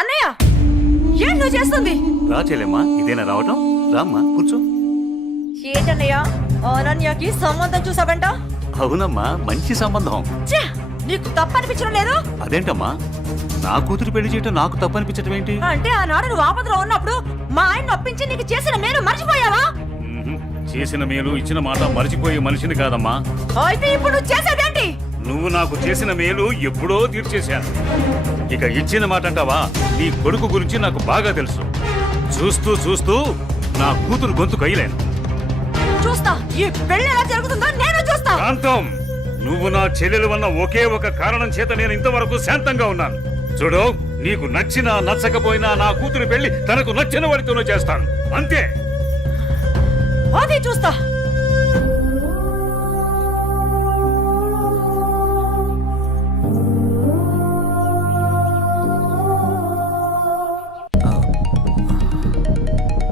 అన్నయ్య ఏం నువ్వు చేస్తుంది? రా చెల్లెమ్మా, ఇదేనా రావటం? రామ్మా కూర్చో. ఏంటన్నయ్య అనన్యకి సంబంధం చూసావంట? అవునమ్మా, మంచి సంబంధం. ఛే, నీకు తప్పనిపించడం లేదు? అదేంటమ్మా, నా కూతురు పెళ్లి చేయటం నాకు తప్పనిపించటం ఏంటి? అంటే ఆనాడు నువ్వు ఆపదలో ఉన్నప్పుడు మా ఆయన ఒప్పించి నీకు చేసిన మేలు మర్చిపోయావా? చేసిన మేలు ఇచ్చిన మాట మర్చిపోయే మనిషిని కాదమ్మా. అయితే ఇప్పుడు నువ్వు చేసేదేంటి? నువ్వు నాకు చేసిన మేలు ఎప్పుడో తీర్చేశాను. ఇక ఇచ్చిన మాట అంటావా? నీ కొడుకు గురించి నాకు బాగా తెలుసు. చూస్తూ చూస్తూ నా కూతురు గొంతు కయ్యలేను. చూస్తా, ఈ పెళ్లి ఎలా జరుగుతుందో నేను చూస్తా. శాంతం, నువ్వు నా చెల్లెలు వన్న ఒకే ఒక కారణం చేత నేను ఇంతవరకు శాంతంగా ఉన్నాను. చూడు, నీకు నచ్చినా నచ్చకపోయినా నా కూతురు పెళ్లి తనకు నచ్చిన వాడితోనే చేస్తాను, అంతే. అది చూస్తా.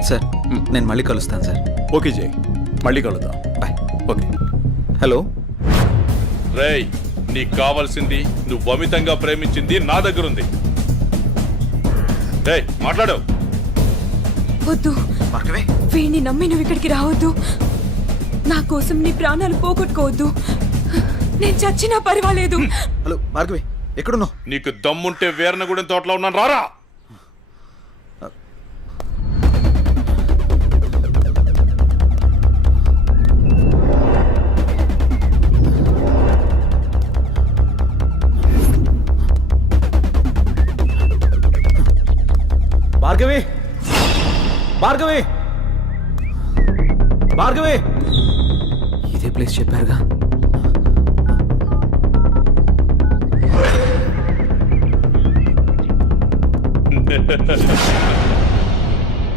సార్, నేను మళ్ళీ కలుస్తాను సార్. ఓకే జై, మళ్ళీ కలుద్దాం. బాయ్. ఓకే. హలో. రేయ్, నీకు కావాల్సింది నువ్వు అమితంగా ప్రేమించింది నా దగ్గర ఉంది. రేయ్, మాట్లాడు. వద్దు, వీణ్ణి నమ్మి నువ్వు ఇక్కడికి రావద్దు. నా కోసం నీ ప్రాణాలు పోగొట్టుకోవద్దు. నేను చచ్చినా పర్వాలేదు. హలో భార్గవి, ఎక్కడున్నావు? నీకు దమ్ముంటే వీరనగూడెం తోటలో ఉన్నాను, రారా. భార్గవి, భార్గవి, భార్గవి. ఇదే ప్లేస్ చెప్పారుగా.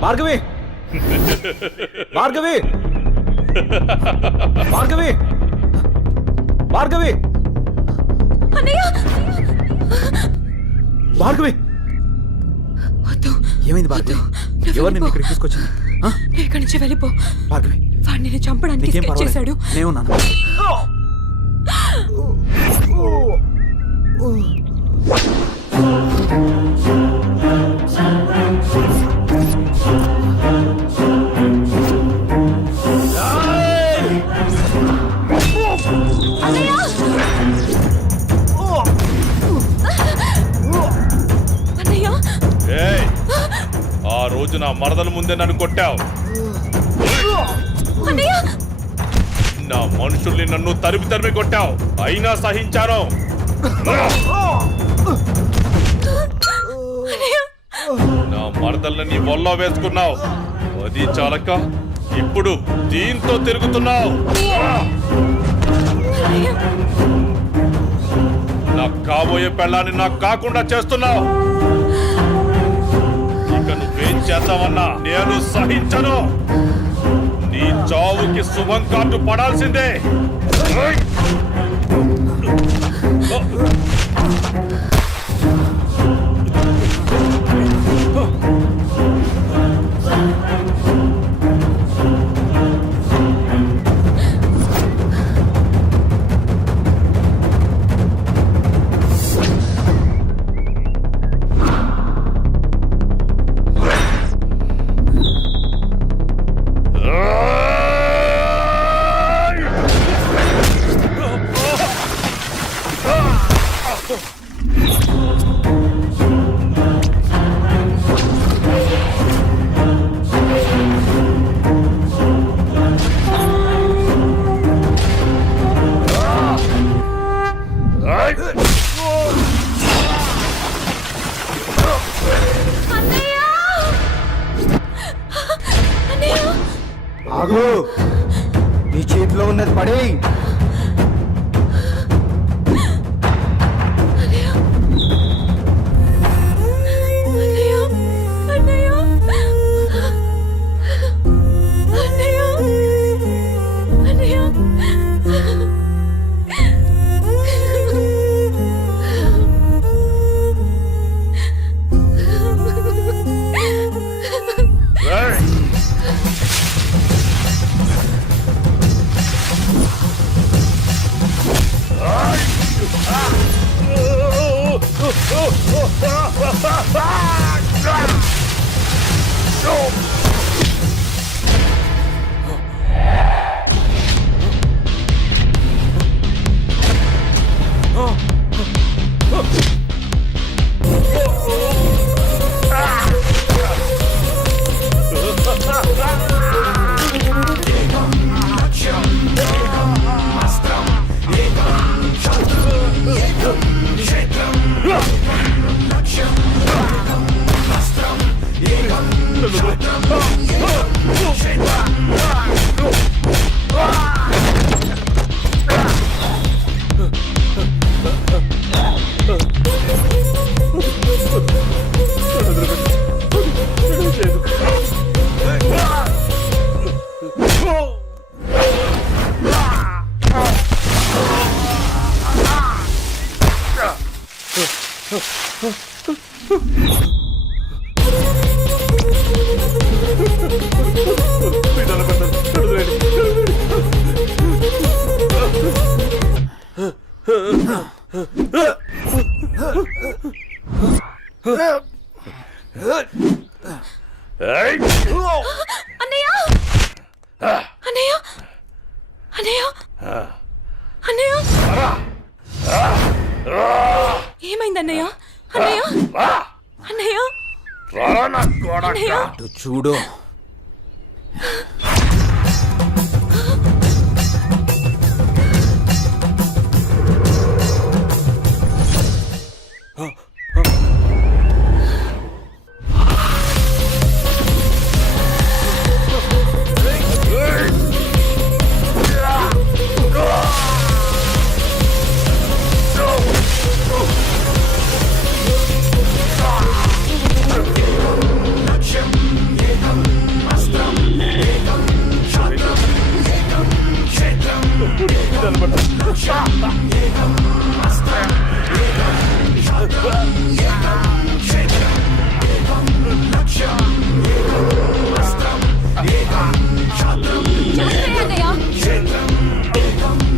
భార్గవి, భార్గవి, భార్గవి, భార్గవి, అన్నయ్య, భార్గవి. వద్దు. ఏమైంది భార్గవి? ఎవరు నిన్ను ఇక్కడికి తీసుకొచ్చింది? ఇక్కడి నుంచి వెళ్ళిపో. భార్గవి, వాడు నిన్ను చంపడానికి నీకేం స్కెచ్ పర్వాలేదు, చేశాడు. నేనున్నాను. అన్నయ్య, ఏయ్, ఆ రోజు నా మరదల ముందే నన్ను కొట్టావు. అన్నయ్య, నా మనుషుల్ని నన్ను తరిమి తరిమి కొట్టావు, అయినా సహించాను. నా మరదల్ని నీ వల్ల వేసుకున్నావు, అది చాలక ఇప్పుడు దీంతో తిరుగుతున్నావు. నాకు కాబోయే పెళ్ళాన్ని నాకు కాకుండా చేస్తున్నావు. ఇక నువ్వేం చేద్దామన్నా నేను సహించను. నీ చావుకి శుభం కార్డు పడాల్సిందే. ఆగు, నీ చేతిలో ఉన్నది పడే. అన్నయ్య అన్నయ్య అన్నయ్య అన్నయ్య ఏమైంది అన్నయ్య అన్నయ్య అన్నయ్య అన్నయ్య అటు చూడు.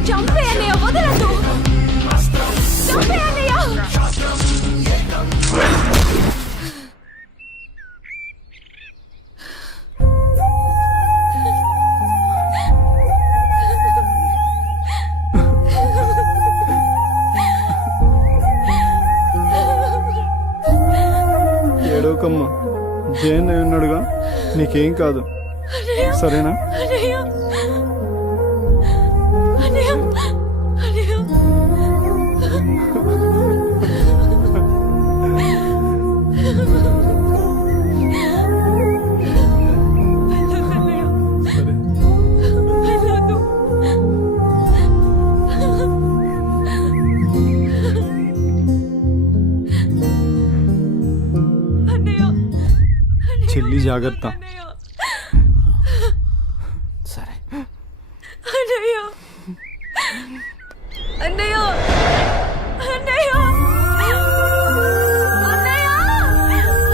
చంపే అన్నయ్య వదలదు చంపే అన్నయ్య ఏడవకమ్మా, జయన్ అయి ఉన్నాడుగా, నీకేం కాదు, సరేనా? అన్నయ్య అన్నయ్య అన్నయ్య సరే. వెళ్ళొద్దు. అన్నయ్య చెల్లి జాగ్రత్త. అన్నయ్య సరే. అన్నయ్య అన్నయ్య అన్నయ్య అన్నయ్య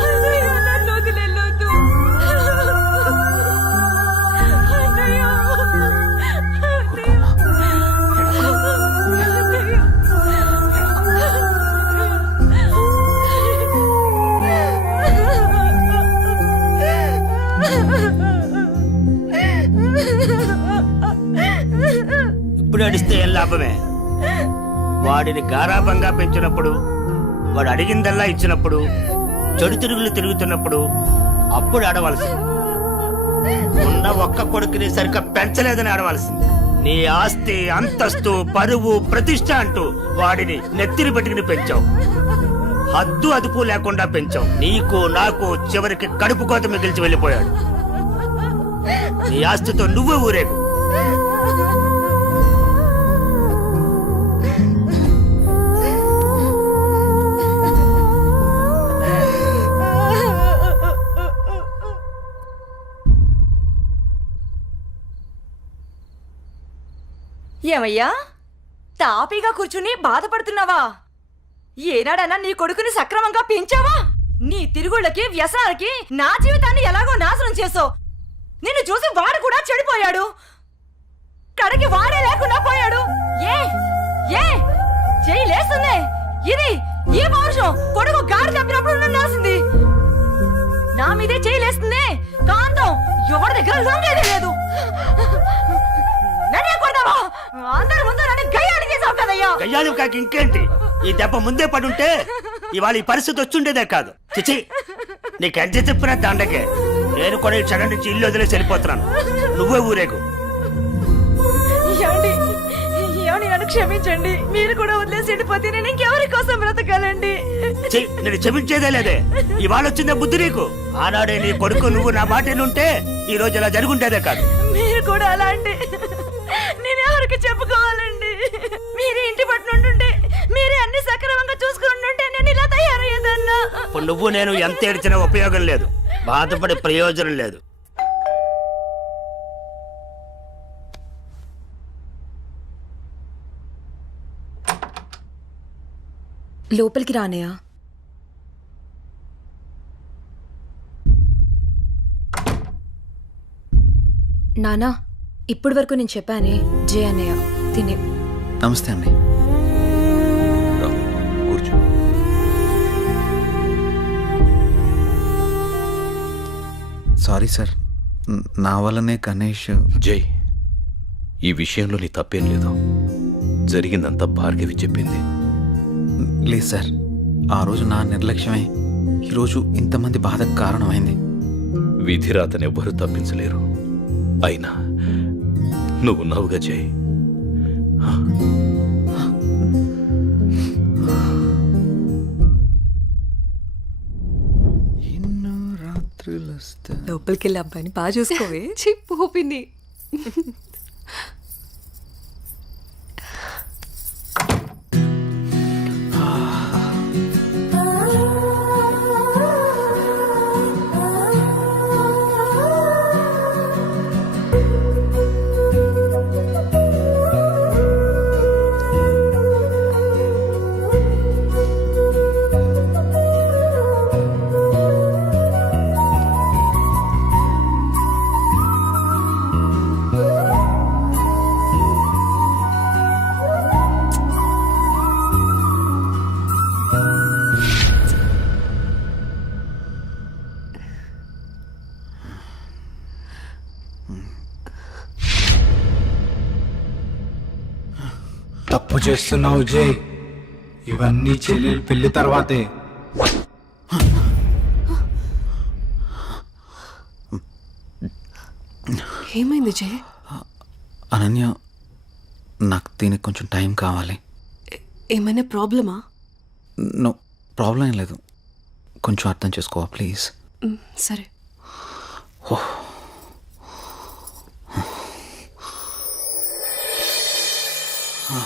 అన్నయ్య నన్ను వదిలేయొద్దు. అన్నయ్య ఇప్పుడు అడిస్తే ఏం లాభమే? వాడిని గారాబంగా పెంచినప్పుడు, వాడు అడిగిందల్లా ఇచ్చినప్పుడు, చెడు తిరుగులు తిరుగుతున్నప్పుడు అప్పుడు ఆడవలసింది. ఉన్న ఒక్క కొడుకుని సరిగ్గా పెంచలేదని ఆడవలసింది. నీ ఆస్తి, అంతస్తు, పరువు, ప్రతిష్ట అంటూ వాడిని నెత్తిని పెట్టుకుని పెంచావు. హద్దు అదుపు లేకుండా పెంచావు. నీకు నాకు చివరికి కడుపు కోత మిగిల్చి వెళ్ళిపోయాడు. నీ ఆస్తితో నువ్వే ఊరేగు. ఏమయ్యా, తాపీగా కూర్చుని బాధపడుతున్నావా? ఏనాడన్నా నీ కొడుకుని సక్రమంగా పెంచావా? నీ తిరుగుళ్ళకి, వ్యసనాలకి నా జీవితాన్ని ఎలాగో నాశనం చేసావు. నిన్ను చూసి వాడు కూడా చెడిపోయాడు. కడకి వాడే లేకుండా పోయాడు. ఏ ఏ చెయ్యి లేస్తుంది. ఇది ఈ పౌరుషం కొడుకు గాడి తప్పినప్పుడు ఉండాల్సింది. నా మీదే చెయ్యి లేస్తుంది. కాంతం ఎవరి దగ్గర లొంగేదే లేదు. నన్నే కొడతావా? అందరి ముందు నన్ను గయ్యాలు చేసావు కదయ్యా. గయ్యాలు కాక ఇంకేంటి? ఈ దెబ్బ ముందే పడుంటే ఇవాళ ఈ పరిస్థితి వచ్చుండేదే కాదు. చిచి, నీకెంత చెప్పినా దండకే. నేను కూడా ఈ క్షణం నుంచి ఇల్లు వదిలేసి వెళ్ళిపోతున్నాను. నువ్వే ఊరేగు. ఏమండి, ఏమండి, నన్ను క్షమించండి. మీరు కూడా వదిలేసి వెళ్ళిపోతే నేను ఇంకెవరి కోసం బ్రతకాలండి? నేను క్షమించేదే లేదే. ఇవాళ వచ్చిందే బుద్ధి నీకు. ఆనాడే నీ కొడుకు నువ్వు నా మాట ఉంటే ఈ రోజు ఇలా జరుగుంటేదే కాదు. మీరు కూడా అలా అంటే నేను ఎవరికి చెప్పుకోవాలండి? మీరే ఇంటి పట్టునుంటుంటే, మీరే అన్ని సక్రమంగా చూసుకుంటుంటే నేను ఇలా తయారయ్యేదన్నా. ఇప్పుడు నువ్వు నేను ఎంత ఏడ్చినా ఉపయోగం లేదు. బాధపడే ప్రయోజనం లేదు. లోపలికి రానయ్యా. నానా ఇప్పటి వరకు నేను చెప్పానే జే అన్నయ్య తినే. నమస్తే అండి. రా, కూర్చో. సారీ సార్, నా వల్లనే గణేష్. జై, ఈ విషయంలో నీ తప్పేం లేదు. జరిగిందంతా భార్గవి చెప్పింది. లేదు సార్, ఆ రోజు నా నిర్లక్ష్యమే ఈరోజు ఇంతమంది బాధకు కారణమైంది. విధిరాతనెవ్వరూ తప్పించలేరు. అయినా నువ్వున్నావుగా జై. ఎన్నో రాత్రులు వస్తా. లోపలికి వెళ్ళి అబ్బాయిని బాగా చూసుకోవే. చిప్పు పిన్ని. తప్పు చేస్తున్నావు జే. ఇవన్నీ చెల్లెలు పెళ్లి తర్వాతే. ఏమైంది జే? అనన్య, నాకు దీనికి కొంచెం టైం కావాలి. ఏమైనా ప్రాబ్లమా? నో ప్రాబ్లం ఏం లేదు, కొంచెం అర్థం చేసుకోవా ప్లీజ్. సరే. ఆ